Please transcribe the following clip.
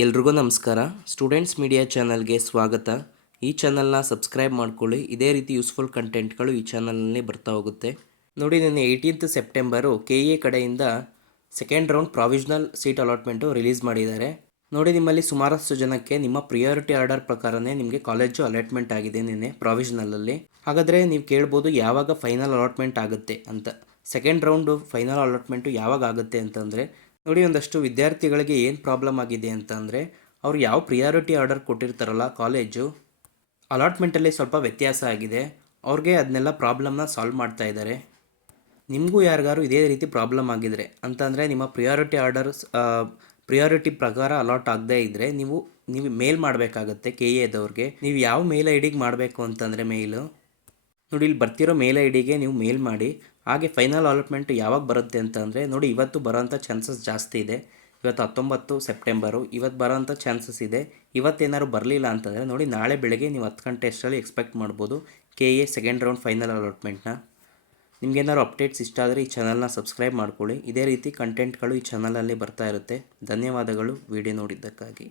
ಎಲ್ರಿಗೂ ನಮಸ್ಕಾರ. Students media ಚಾನಲ್ಗೆ ಸ್ವಾಗತ. ಈ ಚಾನಲ್ನ ಸಬ್ಸ್ಕ್ರೈಬ್ ಮಾಡ್ಕೊಳ್ಳಿ. ಇದೇ ರೀತಿ ಯೂಸ್ಫುಲ್ ಕಂಟೆಂಟ್ಗಳು ಈ ಚಾನಲ್ನಲ್ಲಿ ಬರ್ತಾ ಹೋಗುತ್ತೆ. ನೋಡಿ, ನಿನ್ನೆ 18th ಸೆಪ್ಟೆಂಬರು KA ಕಡೆಯಿಂದ second round provisional seat allotment release ಮಾಡಿದ್ದಾರೆ. ನೋಡಿ, ನಿಮ್ಮಲ್ಲಿ ಸುಮಾರಷ್ಟು ಜನಕ್ಕೆ ನಿಮ್ಮ ಪ್ರಿಯಾರಿಟಿ ಆರ್ಡರ್ ಪ್ರಕಾರನೇ ನಿಮಗೆ ಕಾಲೇಜು ಅಲಾಟ್ಮೆಂಟ್ ಆಗಿದೆ ನಿನ್ನೆ ಪ್ರಾವಿಷನಲಲ್ಲಿ. ಹಾಗಾದರೆ ನೀವು ಕೇಳ್ಬೋದು ಯಾವಾಗ ಫೈನಲ್ ಅಲಾಟ್ಮೆಂಟ್ ಆಗುತ್ತೆ ಅಂತ. ಸೆಕೆಂಡ್ ರೌಂಡು ಫೈನಲ್ ಅಲಾಟ್ಮೆಂಟು ಯಾವಾಗ ಆಗುತ್ತೆ ಅಂತಂದರೆ, ನೋಡಿ, ಒಂದಷ್ಟು ವಿದ್ಯಾರ್ಥಿಗಳಿಗೆ ಏನು ಪ್ರಾಬ್ಲಮ್ ಆಗಿದೆ ಅಂತಂದರೆ, ಅವ್ರು ಯಾವ ಪ್ರಿಯಾರಿಟಿ ಆರ್ಡರ್ ಕೊಟ್ಟಿರ್ತಾರಲ್ಲ ಕಾಲೇಜು, ಅಲಾಟ್ಮೆಂಟಲ್ಲಿ ಸ್ವಲ್ಪ ವ್ಯತ್ಯಾಸ ಆಗಿದೆ. ಅವ್ರಿಗೆ ಅದನ್ನೆಲ್ಲ ಪ್ರಾಬ್ಲಮ್ನ ಸಾಲ್ವ್ ಮಾಡ್ತಾ ಇದ್ದಾರೆ. ನಿಮಗೂ ಯಾರಿಗಾರು ಇದೇ ರೀತಿ ಪ್ರಾಬ್ಲಮ್ ಆಗಿದ್ರೆ ಅಂತಂದರೆ, ನಿಮ್ಮ ಪ್ರಿಯಾರಿಟಿ ಆರ್ಡರ್ಸ್ ಪ್ರಿಯಾರಿಟಿ ಪ್ರಕಾರ ಅಲಾಟ್ ಆಗದೇ ಇದ್ದರೆ ನೀವು ಮೇಲ್ ಮಾಡಬೇಕಾಗತ್ತೆ KAದವ್ರಿಗೆ. ನೀವು ಯಾವ ಮೇಲ್ ಐಡಿಗೆ ಮಾಡಬೇಕು ಅಂತಂದರೆ ಮೇಲು ನೋಡಿ, ಇಲ್ಲಿ ಬರ್ತಿರೋ ಮೇಲ್ ಐಡಿಗೆ ನೀವು ಮೇಲ್ ಮಾಡಿ. ಹಾಗೆ ಫೈನಲ್ ಅಲಾಟ್ಮೆಂಟ್ ಯಾವಾಗ ಬರುತ್ತೆ ಅಂತಂದರೆ, ನೋಡಿ, ಇವತ್ತು ಬರೋಂಥ ಚಾನ್ಸಸ್ ಜಾಸ್ತಿ ಇದೆ. ಇವತ್ತು 19 ಸೆಪ್ಟೆಂಬರು, ಇವತ್ತು ಬರೋಂಥ ಚಾನ್ಸಸ್ ಇದೆ. ಇವತ್ತೇನಾದ್ರು ಬರಲಿಲ್ಲ ಅಂತಂದರೆ ನೋಡಿ, ನಾಳೆ ಬೆಳಗ್ಗೆ ನೀವು 10 ಗಂಟೆ ಅಷ್ಟರಲ್ಲಿ ಎಕ್ಸ್ಪೆಕ್ಟ್ ಮಾಡ್ಬೋದು KA ಸೆಕೆಂಡ್ ರೌಂಡ್ ಫೈನಲ್ ಅಲಾಟ್ಮೆಂಟ್ನ. ನಿಮಗೇನಾದ್ರು ಅಪ್ಡೇಟ್ಸ್ ಇಷ್ಟ ಆದರೆ ಈ ಚಾನಲ್ನ ಸಬ್ಸ್ಕ್ರೈಬ್ ಮಾಡ್ಕೊಳ್ಳಿ. ಇದೇ ರೀತಿ ಕಂಟೆಂಟ್ಗಳು ಈ ಚಾನಲಲ್ಲಿ ಬರ್ತಾ ಇರುತ್ತೆ. ಧನ್ಯವಾದಗಳು ವಿಡಿಯೋ ನೋಡಿದ್ದಕ್ಕಾಗಿ.